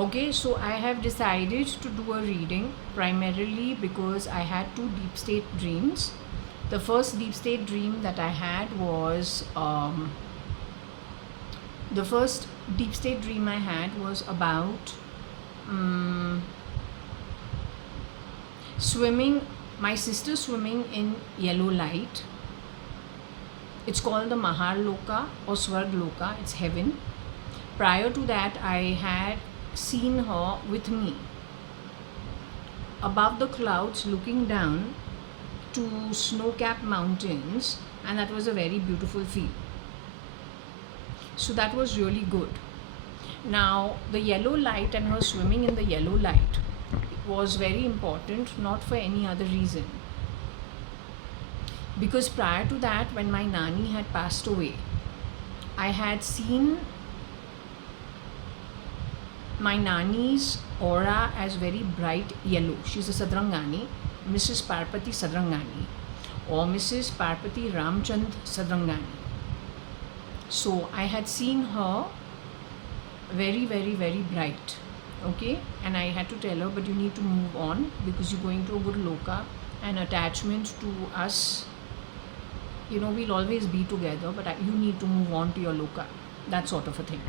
Okay, so I have decided to do a reading primarily because I had two deep state dreams. The first deep state dream that I had was the first deep state dream I had was about um, swimming, my sister swimming in yellow light. It's called the Maharloka or Swargloka, it's heaven. Prior to that, I had seen her with me above the clouds looking down to snow-capped mountains, and that was a very beautiful feel. So that was really good. Now, the yellow light and her swimming in the yellow light was very important, not for any other reason. Because prior to that, when my nani had passed away, I had seen my nani's aura as very bright yellow. She's a Sadrangani, Mrs. Parpati Sadrangani, or Mrs. Parpati Ramchand Sadrangani. So I had seen her very, very, very bright. Okay, and I had to tell her, but you need to move on because you're going to a good loka, and attachment to us, we'll always be together, but you need to move on to your loka, that sort of a thing.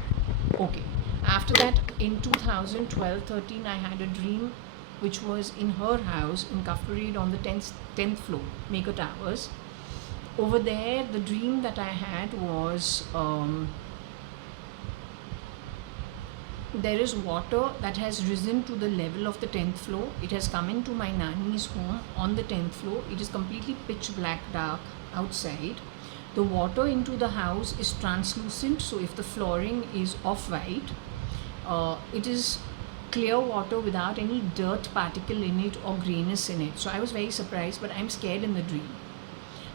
Okay, after that, in 2012-13, I had a dream which was in her house in Cuff Parade on the 10th floor, Maker Towers. Over there, the dream that I had was there is water that has risen to the level of the 10th floor. It has come into my nani's home on the 10th floor. It is completely pitch black dark outside. The water into the house is translucent, so if the flooring is off-white, it is clear water without any dirt particle in it or grayness in it. So I was very surprised, but I'm scared in the dream.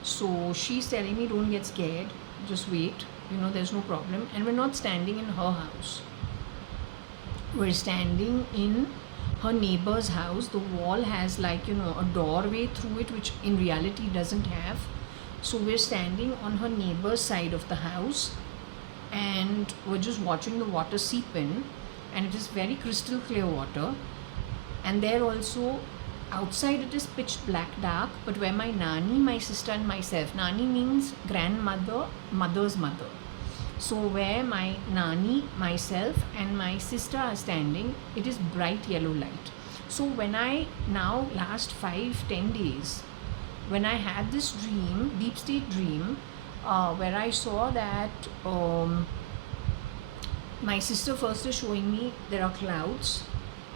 So she's telling me, don't get scared, just wait, there's no problem. And we're not standing in her house. We're standing in her neighbor's house. The wall has a doorway through it, which in reality doesn't have. So we're standing on her neighbor's side of the house, and we're just watching the water seep in, and it is very crystal clear water. And there also, outside it is pitch black dark, but where my nani, my sister and myself, nani means grandmother, mother's mother. So where my nani, myself and my sister are standing, it is bright yellow light. So when last 5-10 days, when I had this dream, deep state dream, where I saw that my sister first is showing me there are clouds,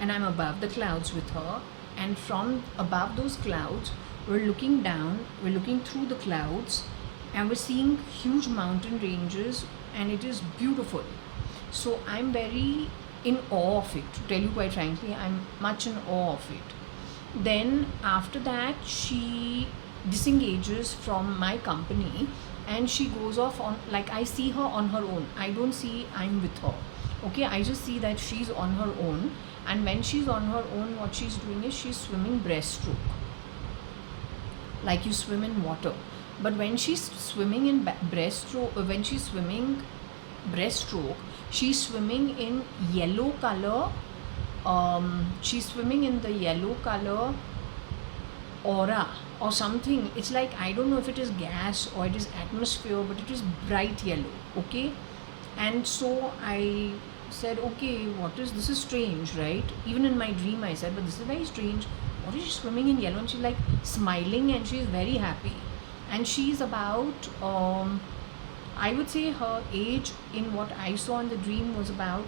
and I'm above the clouds with her, and from above those clouds, we're looking down, we're looking through the clouds, and we're seeing huge mountain ranges, and it is beautiful. So I'm very in awe of it. To tell you quite frankly, I'm much in awe of it. Then after that, she disengages from my company, and she goes off on, I see her on her own. I don't see I'm with her. Okay, I just see that she's on her own, and when she's on her own, what she's doing is she's swimming breaststroke, like you swim in water. But when she's swimming in breaststroke, she's swimming in yellow color. She's swimming in the yellow color aura or something. It's like, I don't know if it is gas or it is atmosphere, but it is bright yellow. Okay, and so I said, okay, this is strange, right? Even in my dream I said, but this is very strange. What is she swimming in yellow? And she's like smiling, and she's very happy. And she's about, I would say her age in what I saw in the dream was about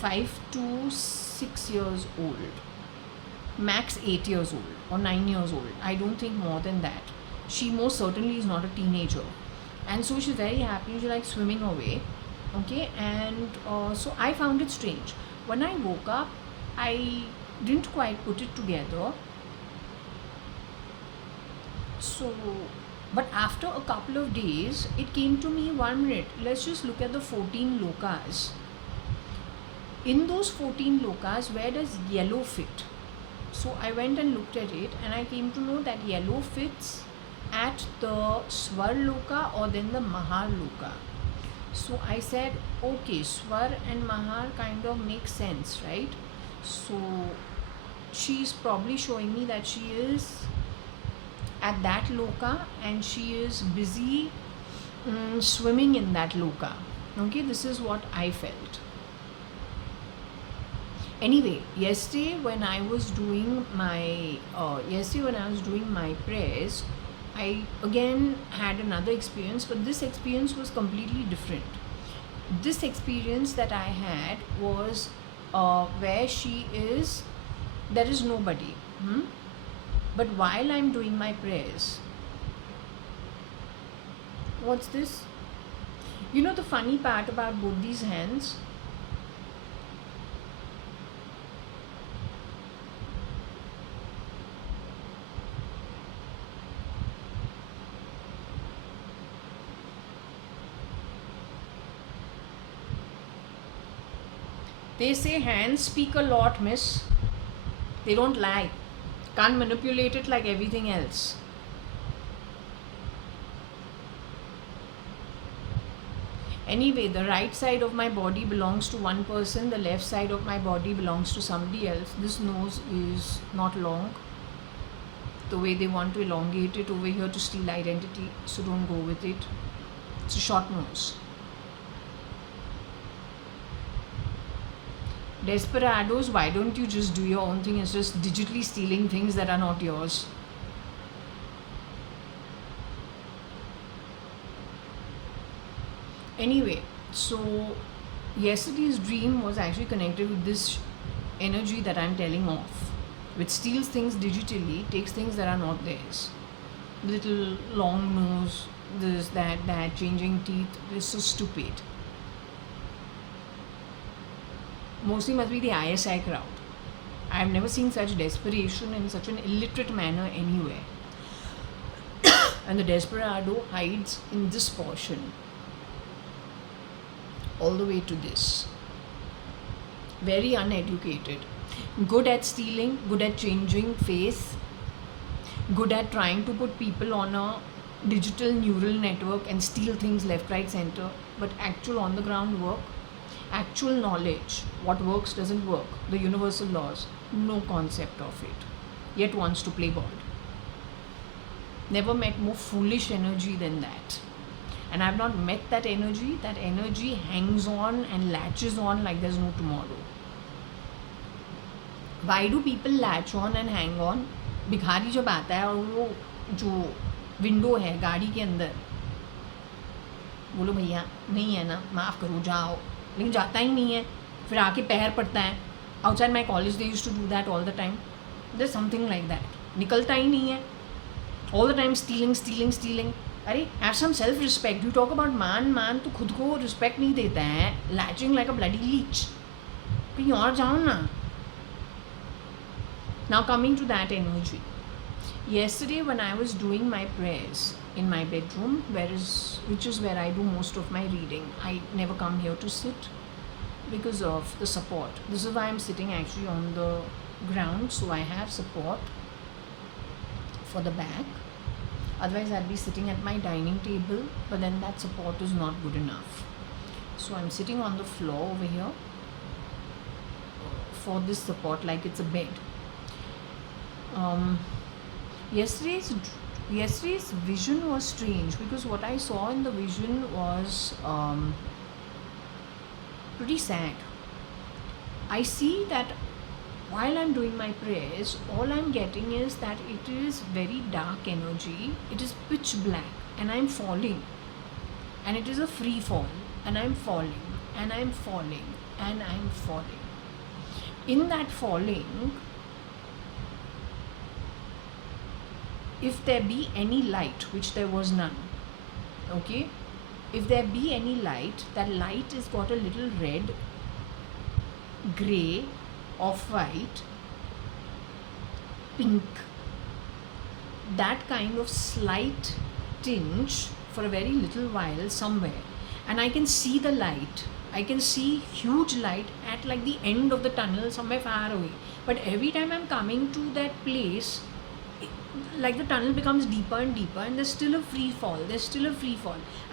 5 to 6 years old. Max 8 years old or 9 years old. I don't think more than that. She most certainly is not a teenager. And so she's very happy. She's swimming away. Okay, and so I found it strange. When I woke up, I didn't quite put it together. So, but after a couple of days, it came to me, 1 minute, let's just look at the 14 lokas. In those 14 lokas, where does yellow fit? So I went and looked at it, and I came to know that yellow fits at the Swar Loka or then the Mahar Loka. So I said, okay, Swar and Mahar kind of make sense, right? So she's probably showing me that she is at that loka and she is busy swimming in that loka. Okay, this is what I felt. Anyway, yesterday when I was doing my prayers, I again had another experience, but this experience was completely different. This experience that I had was where she is, there is nobody. But while I'm doing my prayers, what's this? You know the funny part about both these hands? They say hands speak a lot, miss. They don't lie. Can't manipulate it like everything else. Anyway, the right side of my body belongs to one person, the left side of my body belongs to somebody else. This nose is not long. The way they want to elongate it over here to steal identity, so don't go with it. It's a short nose. Desperados, why don't you just do your own thing? It's just digitally stealing things that are not yours. Anyway, so yesterday's dream was actually connected with this energy that I'm telling off, which steals things digitally, takes things that are not theirs. Little long nose, this, that, changing teeth. It's so stupid. Mostly must be the ISI crowd. I have never seen such desperation in such an illiterate manner anywhere. And the desperado hides in this portion, all the way to this. Very uneducated. Good at stealing, good at changing face, good at trying to put people on a digital neural network and steal things left, right, center. But actual on the ground work, actual knowledge, what works doesn't work, the universal laws, no concept of it, yet wants to play God. Never met more foolish energy than that. And I've not met that energy. That energy hangs on and latches on like there's no tomorrow. Why do people latch on and hang on? भिखारी जब आता है और वो जो window है गाड़ी के अंदर, बोलो भैया नहीं है ना, माफ़ करो, जाओ, लेकिन जाता ही नहीं है, फिर आके पैर पड़ता है. Outside my college they used to do that all the time. There something like that. निकलता ही नहीं है, ऑल द टाइम स्टीलिंग. अरे have some self respect. You talk about मान तो खुद को रिस्पेक्ट नहीं देता है. Latching like a bloody leech. कहीं और जाओ ना. Now coming to that energy. Yesterday when I was doing my prayers in my bedroom, which is where I do most of my reading, I never come here to sit because of the support. This is why I'm sitting actually on the ground, so I have support for the back. Otherwise I'd be sitting at my dining table, but then that support is not good enough. So I'm sitting on the floor over here for this support, like it's a bed. Yesterday's vision was strange because what I saw in the vision was pretty sad. I see that while I'm doing my prayers, all I'm getting is that it is very dark energy. It is pitch black and I'm falling. And it is a free fall. And I'm falling. And I'm falling. And I'm falling. In that falling, if there be any light, which there was none, okay, if there be any light, that light has got a little red, grey, off-white, pink, that kind of slight tinge for a very little while somewhere, and I can see the light. I can see huge light at like the end of the tunnel somewhere far away, but every time I'm coming to that place, like the tunnel becomes deeper and deeper, and there's still a free fall,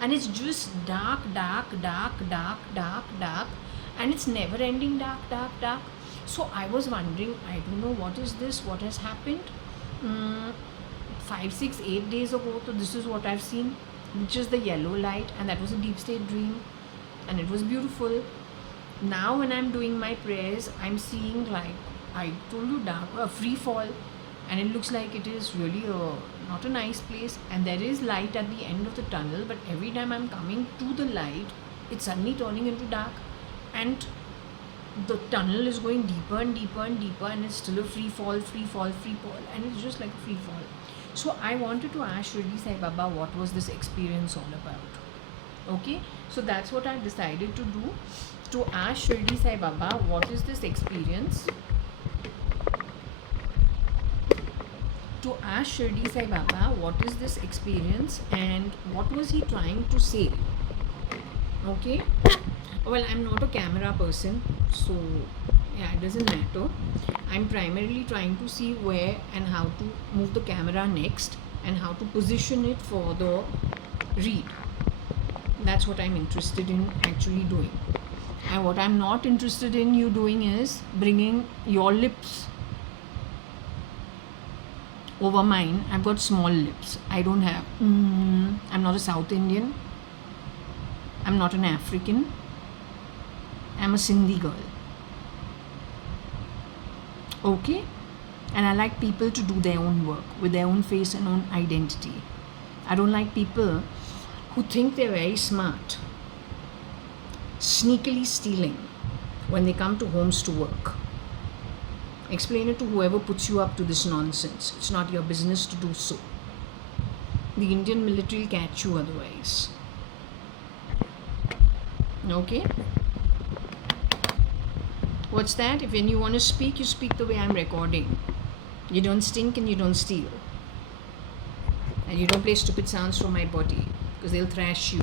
and it's just dark, and it's never ending dark. So I was wondering, I don't know what is this, what has happened. Mm, 5, 6, 8 days ago, so this is what I've seen, which is the yellow light, and that was a deep state dream, and it was beautiful. Now when I'm doing my prayers, I'm seeing, like I told you, dark, a free fall, and it looks like it is really not a nice place, and there is light at the end of the tunnel, but every time I'm coming to the light, it's suddenly turning into dark, and the tunnel is going deeper and deeper and deeper, and it's still a free fall, free fall, free fall, and it's just like a free fall. So I wanted to ask Shirdi Sai Baba, what was this experience all about? Okay, so that's what I decided to do, to ask Shirdi Sai Baba, what is this experience? To ask Shirdi Sai Baba, what is this experience, and what was he trying to say? Okay, well, I'm not a camera person, so yeah, it doesn't matter. I'm primarily trying to see where and how to move the camera next, and how to position it for the read. That's what I'm interested in actually doing. And what I'm not interested in you doing is bringing your lips over mine. I've got small lips. I don't have. I'm not a South Indian. I'm not an African. I'm a Sindhi girl. Okay? And I like people to do their own work with their own face and own identity. I don't like people who think they're very smart, sneakily stealing when they come to homes to work. Explain it to whoever puts you up to this nonsense. It's not your business to do so. The Indian military will catch you otherwise. Okay? What's that? If when you want to speak, you speak the way I'm recording. You don't stink and you don't steal. And you don't play stupid sounds from my body, because they'll thrash you.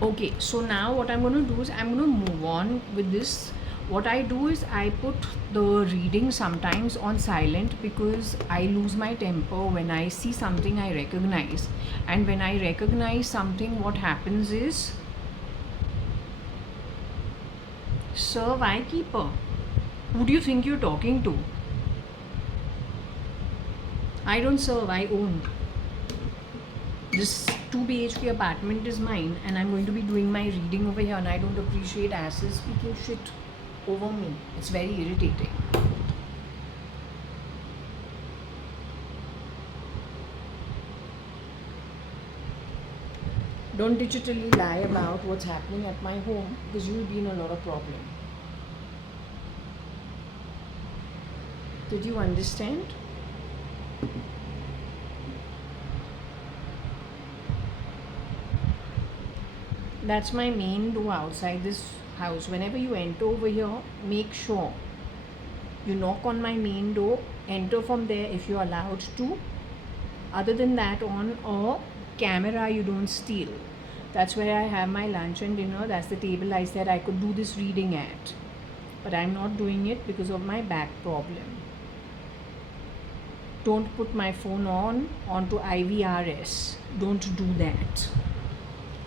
Okay, so now what I'm going to do is I'm going to move on with this. What I do is I put the reading sometimes on silent, because I lose my temper when I see something I recognize. And when I recognize something, what happens is, serve I keeper. Who do you think you're talking to? I don't serve, I own. This 2 BHK apartment is mine, and I'm going to be doing my reading over here, and I don't appreciate asses speaking shit over me. It's very irritating. Don't digitally lie about what's happening at my home, because you'll be in a lot of problem. Did you understand? That's my main door outside this house. Whenever you enter over here, make sure you knock on my main door, enter from there if you're allowed to. Other than that, on a camera, you don't steal. That's where I have my lunch and dinner. That's the table I said I could do this reading at. But I'm not doing it because of my back problem. Don't put my phone onto IVRS. Don't do that.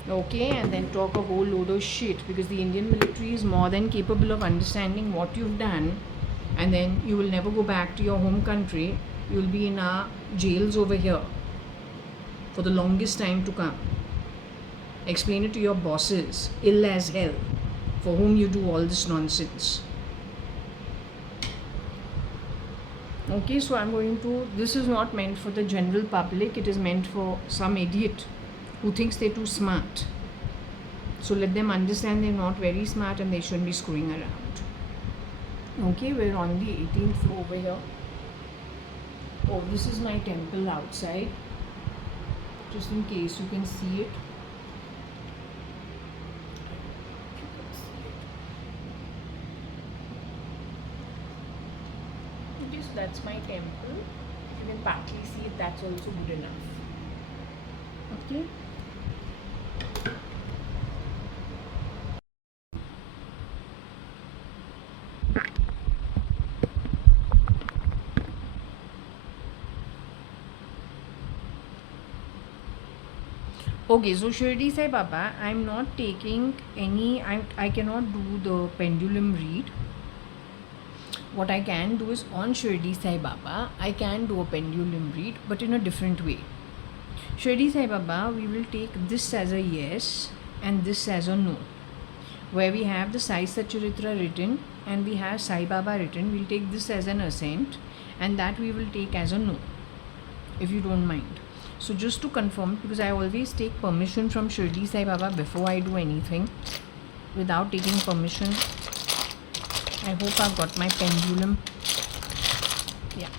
Okay, and then talk a whole load of shit, because the Indian military is more than capable of understanding what you've done, and then you will never go back to your home country. You'll be in our jails over here for the longest time to come. Explain it to your bosses, ill as hell, for whom you do all this nonsense. Okay, so I'm going to, this is not meant for the general public, it is meant for some idiot who thinks they're too smart. So let them understand they're not very smart and they shouldn't be screwing around. Okay, we're on the 18th floor over here. Oh, this is my temple outside, just in case you can see it. Okay, so that's my temple. If you can partly see it, that's also good enough. Okay. Okay, so Shirdi Sai Baba, I'm not taking any, I cannot do the pendulum read. What I can do is on Shirdi Sai Baba, I can do a pendulum read, but in a different way. Shirdi Sai Baba, we will take this as a yes and this as a no. Where we have the Sai Satcharitra written and we have Sai Baba written, we'll take this as an assent and that we will take as a no, if you don't mind. So just to confirm, because I always take permission from Shirdi Sai Baba before I do anything. Without taking permission, I hope I've got my pendulum. Yeah.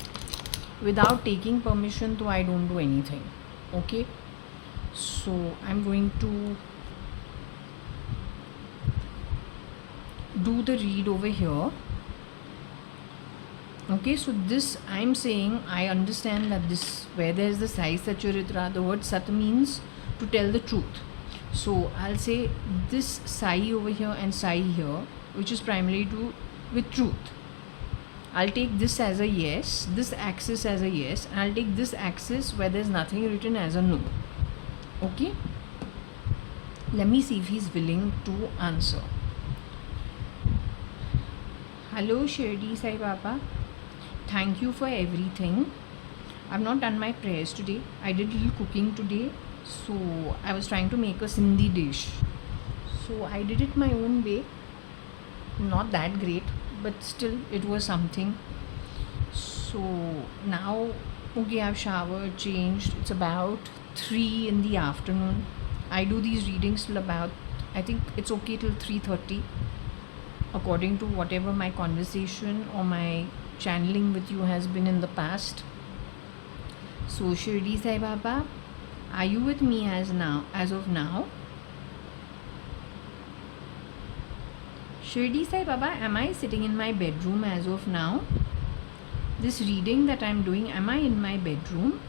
Without taking permission, though, I don't do anything. Okay. So I'm going to do the read over here. Okay, so this I'm saying, I understand that this, where there is the Sai Satcharitra, the word Sat means to tell the truth. So I'll say this Sai over here and Sai here, which is primarily to with truth. I'll take this as a yes, this axis as a yes, and I'll take this axis where there's nothing written as a no. Okay, let me see if he's willing to answer. Hello Shirdi Sai Baba, thank you for everything. I've not done my prayers today. I did little cooking today, so I was trying to make a Sindhi dish. So I did it my own way. Not that great, but still it was something. So now, okay, I've showered, changed. It's about 3 in the afternoon. I do these readings till about, I think it's okay till 3:30, according to whatever my conversation or my channeling with you has been in the past. So Shirdi Sai Baba, are you with me as of now? Shirdi Sai Baba, am I sitting in my bedroom as of now? This reading that I'm doing, am I in my bedroom?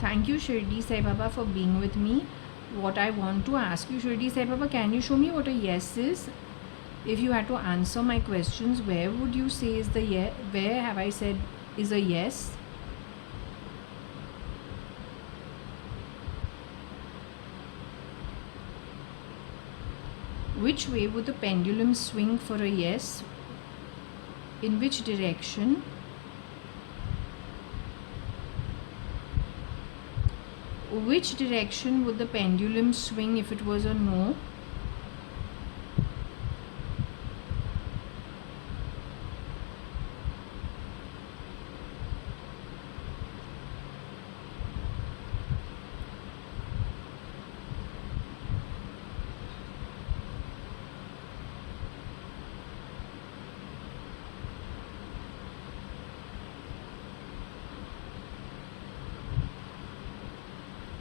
Thank you Shirdi Sai Baba for being with me. What I want to ask you, Shirdi Sai Baba, can you show me what a yes is? If you had to answer my questions, where would you say is the yes? Where have I said is a yes? Which way would the pendulum swing for a yes? In which direction? Which direction would the pendulum swing if it was a no?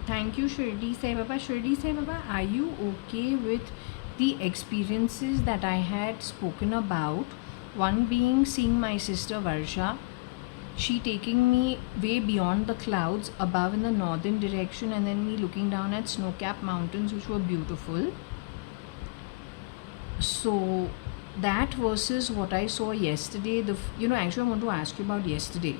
Thank you Shirdi Sai Baba. Shirdi Sai Baba, are you okay with the experiences that I had spoken about? One being seeing my sister Varsha, she taking me way beyond the clouds above in the northern direction, and then me looking down at snow-capped mountains which were beautiful. So that versus what I saw yesterday, actually I want to ask you about yesterday.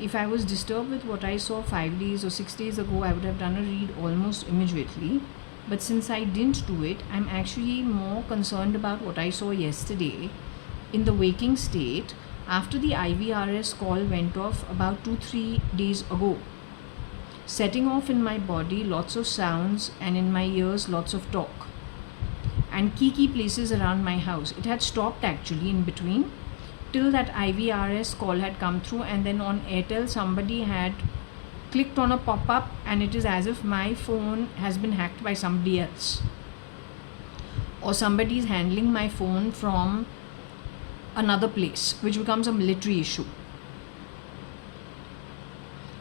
If I was disturbed with what I saw 5 days or 6 days ago, I would have done a read almost immediately. But since I didn't do it, I'm actually more concerned about what I saw yesterday in the waking state after the IVRS call went off about 2-3 days ago, setting off in my body lots of sounds and in my ears lots of talk and key places around my house. It had stopped actually in between till that IVRS call had come through, and then on Airtel somebody had clicked on a pop-up and it is as if my phone has been hacked by somebody else, or somebody is handling my phone from another place, which becomes a military issue.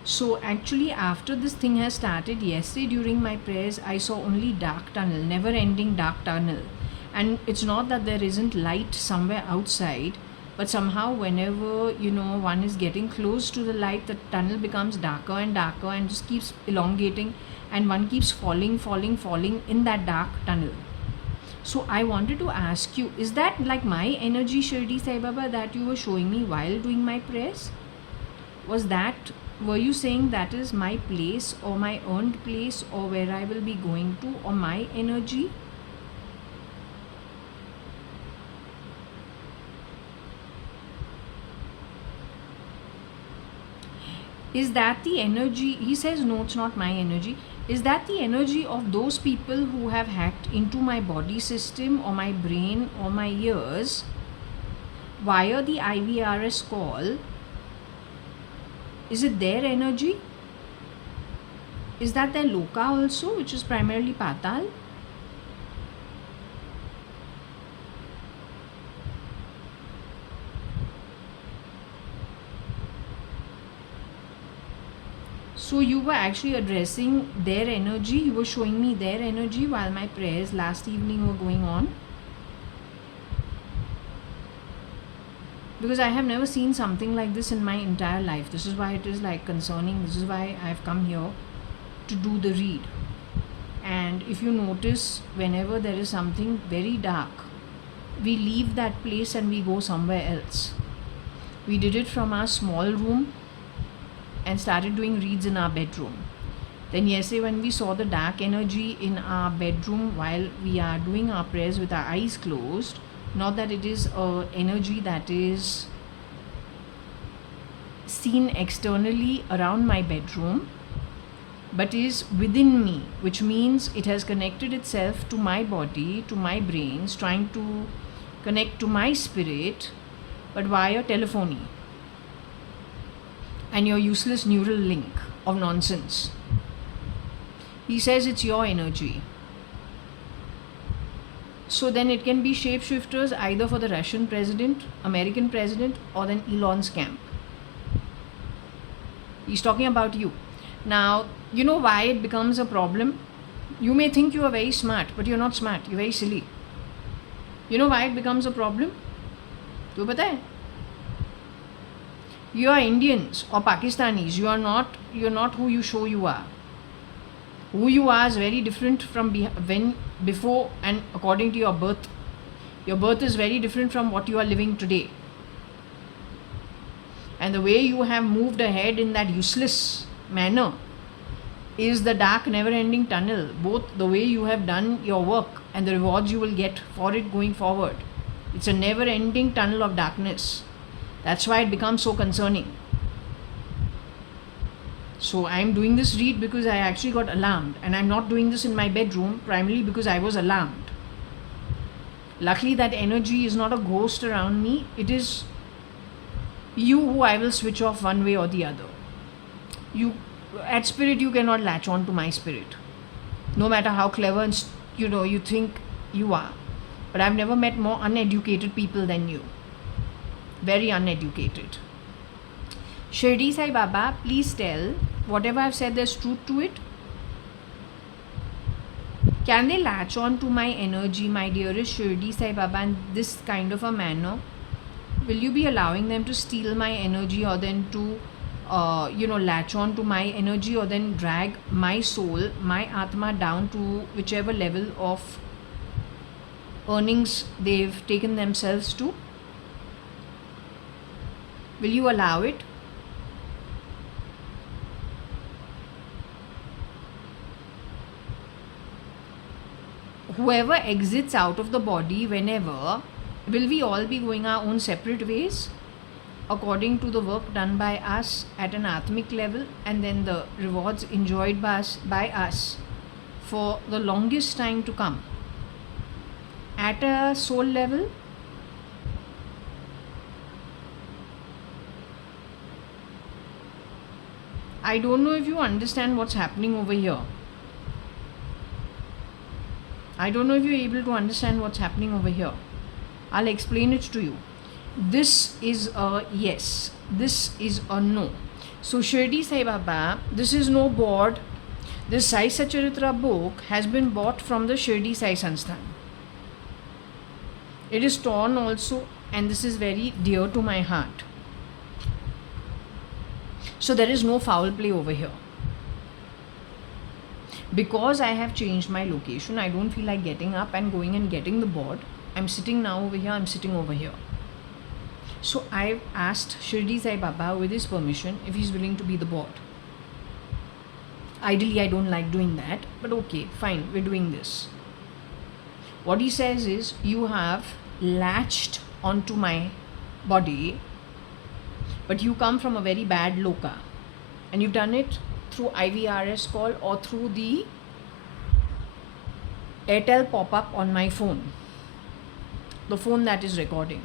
So actually after this thing has started yesterday during my prayers, I saw only dark tunnel, never ending dark tunnel. And it's not that there isn't light somewhere outside, but somehow whenever one is getting close to the light, the tunnel becomes darker and darker and just keeps elongating, and one keeps falling in that dark tunnel. So I wanted to ask you, is that like my energy, Shirdi Sai Baba, that you were showing me while doing my prayers? were you saying that is my place or my earned place or where I will be going to or my energy? Is that the energy? He says, no, it's not my energy. Is that the energy of those people who have hacked into my body system or my brain or my ears via the IVRS call? Is it their energy? Is that their loka also, which is primarily patal? So you were actually addressing their energy, you were showing me their energy while my prayers last evening were going on. Because I have never seen something like this in my entire life. This is why it is like concerning. This is why I have come here to do the read. And if you notice, whenever there is something very dark, we leave that place and we go somewhere else. We did it from our small room and started doing reads in our bedroom. Then yesterday when we saw the dark energy in our bedroom while we are doing our prayers with our eyes closed, not that it is a energy that is seen externally around my bedroom, but is within me, which means it has connected itself to my body, to my brains, trying to connect to my spirit, but via telephony and your useless neural link of nonsense. He says it's your energy. So then it can be shapeshifters either for the Russian president, American president, or then Elon's camp. He's talking about you. Now, you know why it becomes a problem? You may think you are very smart, but you're not smart. You're very silly. You know why it becomes a problem? Do you know? You are Indians or Pakistanis. You're not who you show you are. Who you are is very different from before and according to your birth. Your birth is very different from what you are living today. And the way you have moved ahead in that useless manner is the dark never-ending tunnel. Both the way you have done your work and the rewards you will get for it going forward. It's a never-ending tunnel of darkness. That's why it becomes so concerning. So I'm doing this read because I actually got alarmed, and I'm not doing this in my bedroom primarily because I was alarmed. Luckily that energy is not a ghost around me. It is you who I will switch off one way or the other. You at spirit, you cannot latch on to my spirit, no matter how clever and you think you are. But I've never met more uneducated people than you. Very uneducated. Shirdi Sai Baba, please tell, whatever I've said, there's truth to it. Can they latch on to my energy, my dearest Shirdi Sai Baba, in this kind of a manner? Will you be allowing them to steal my energy, or then to latch on to my energy, or then drag my soul, my Atma down to whichever level of earnings they've taken themselves to? Will you allow it? Whoever exits out of the body whenever, will we all be going our own separate ways according to the work done by us at an atmic level, and then the rewards enjoyed by us for the longest time to come at a soul level? I don't know if you understand what's happening over here. I don't know if you're able to understand what's happening over here. I'll explain it to you. This is a yes. This is a no. So Shirdi Sai Baba, this is no board. This Sai Sacharitra book has been bought from the Shirdi Sai Sansthan. It is torn also, and this is very dear to my heart. So there is no foul play over here. Because I have changed my location, I don't feel like getting up and going and getting the board. I'm sitting now over here, I'm sitting over here. So I've asked Shirdi Sai Baba with his permission if he's willing to be the board. Ideally, I don't like doing that, but okay, fine, we're doing this. What he says is, you have latched onto my body, but you come from a very bad loka, and you've done it through IVRS call or through the Airtel pop-up on my phone, the phone that is recording.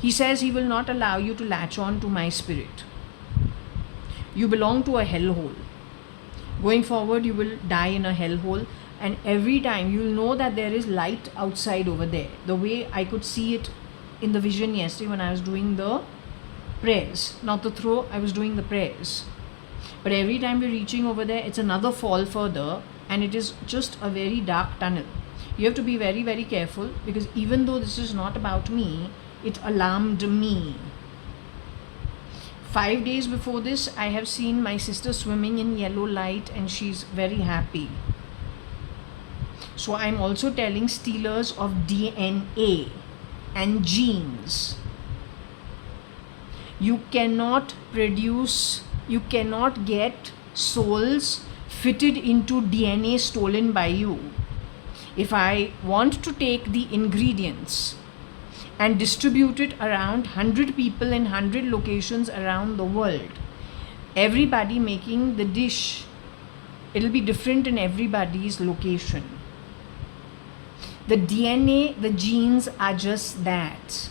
He says he will not allow you to latch on to my spirit. You belong to a hellhole. Going forward, you will die in a hellhole, and every time you'll know that there is light outside over there. The way I could see it in the vision yesterday when I was doing the prayers, not the throw, I was doing the prayers. But every time we're reaching over there, it's another fall further, and it is just a very dark tunnel. You have to be very, very careful, because even though this is not about me, it alarmed me. 5 days before this, I have seen my sister swimming in yellow light, and she's very happy. So I'm also telling stealers of DNA and genes, you cannot get souls fitted into DNA stolen by you. If I want to take the ingredients and distribute it around 100 people in 100 locations around the world, everybody making the dish, it'll be different in everybody's location. The DNA, the genes are just that.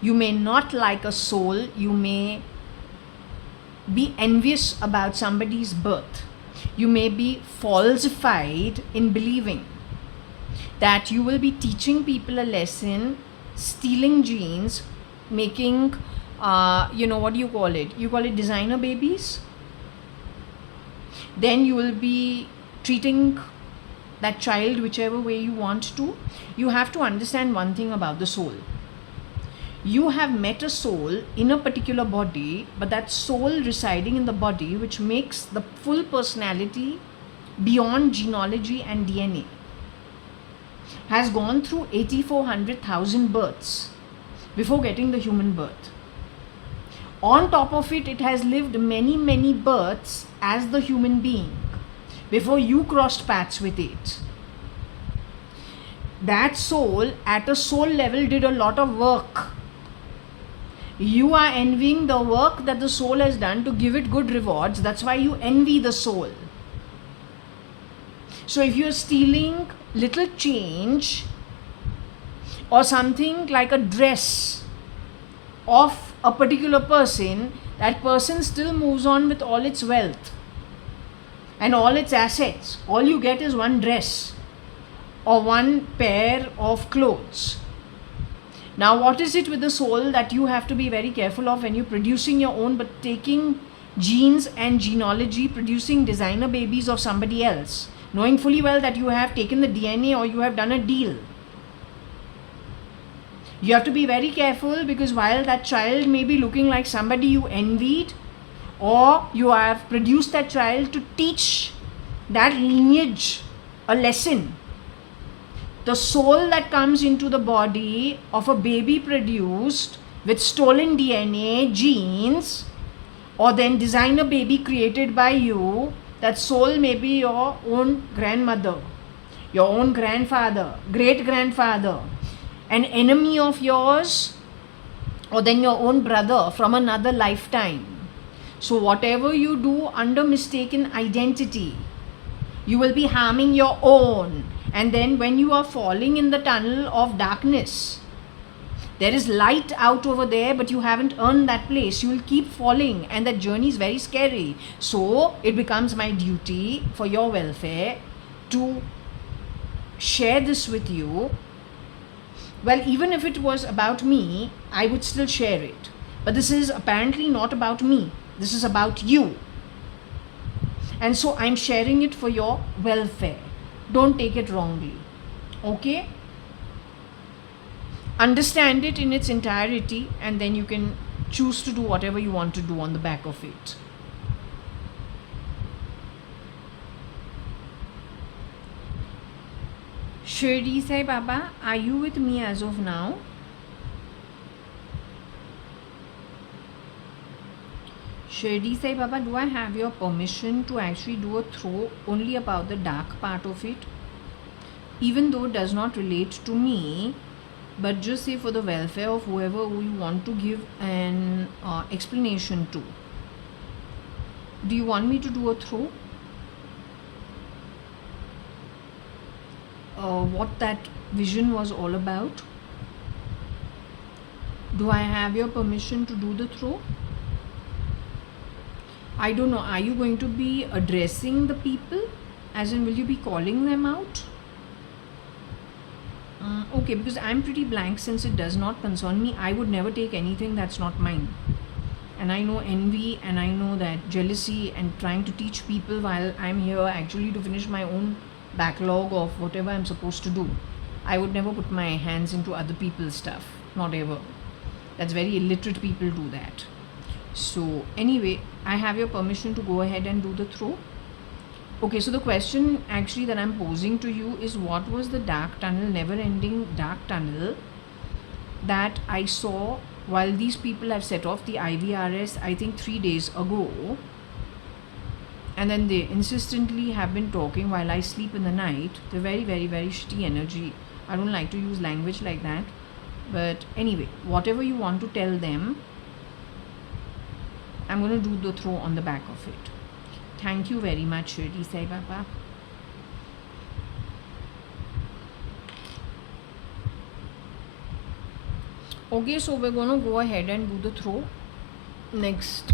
You may not like a soul, you may be envious about somebody's birth, you may be falsified in believing that you will be teaching people a lesson, stealing genes, making, what do you call it? You call it designer babies? Then you will be treating that child whichever way you want to. You have to understand one thing about the soul. You have met a soul in a particular body, but that soul residing in the body, which makes the full personality beyond genealogy and DNA, has gone through 84,000 births before getting the human birth. On top of it, it has lived many, many births as the human being before you crossed paths with it. That soul, at a soul level, did a lot of work. You are envying the work that the soul has done to give it good rewards. That's why you envy the soul. So if you're stealing little change or something like a dress of a particular person, that person still moves on with all its wealth and all its assets. All you get is one dress or one pair of clothes. Now, what is it with the soul that you have to be very careful of when you're producing your own, but taking genes and genealogy, producing designer babies of somebody else, knowing fully well that you have taken the DNA or you have done a deal? You have to be very careful, because while that child may be looking like somebody you envied, or you have produced that child to teach that lineage a lesson, the soul that comes into the body of a baby produced with stolen DNA, genes, or then designer baby created by you, that soul may be your own grandmother, your own grandfather, great-grandfather, an enemy of yours, or then your own brother from another lifetime. So whatever you do under mistaken identity, you will be harming your own. And then when you are falling in the tunnel of darkness, there is light out over there, but you haven't earned that place. You will keep falling, and that journey is very scary. So it becomes my duty for your welfare to share this with you. Well, even if it was about me, I would still share it. But this is apparently not about me. This is about you. And so I'm sharing it for your welfare. Don't take it wrongly. Okay? Understand it in its entirety, and then you can choose to do whatever you want to do on the back of it. Shirdi Sai Baba, are you with me as of now? Shirdi Sai Baba, do I have your permission to actually do a throw only about the dark part of it? Even though it does not relate to me, but just say for the welfare of whoever you want to give an explanation to. Do you want me to do a throw? What that vision was all about? Do I have your permission to do the throw? I don't know. Are you going to be addressing the people? As in, will you be calling them out? Okay, because I'm pretty blank since it does not concern me. I would never take anything that's not mine. And I know envy and I know that jealousy and trying to teach people while I'm here actually to finish my own backlog of whatever I'm supposed to do. I would never put my hands into other people's stuff. Not ever. That's very illiterate people do that. So anyway, I have your permission to go ahead and do the throw. Okay, so the question actually that I'm posing to you is, what was the dark tunnel, never ending dark tunnel that I saw while these people have set off the IVRS, I think 3 days ago, and then they insistently have been talking while I sleep in the night. They're very, very, very shitty energy. I don't like to use language like that. But anyway, whatever you want to tell them, I'm going to do the throw on the back of it. Thank you very much, Shirdi Sai Baba. Okay, so we're going to go ahead and do the throw. Next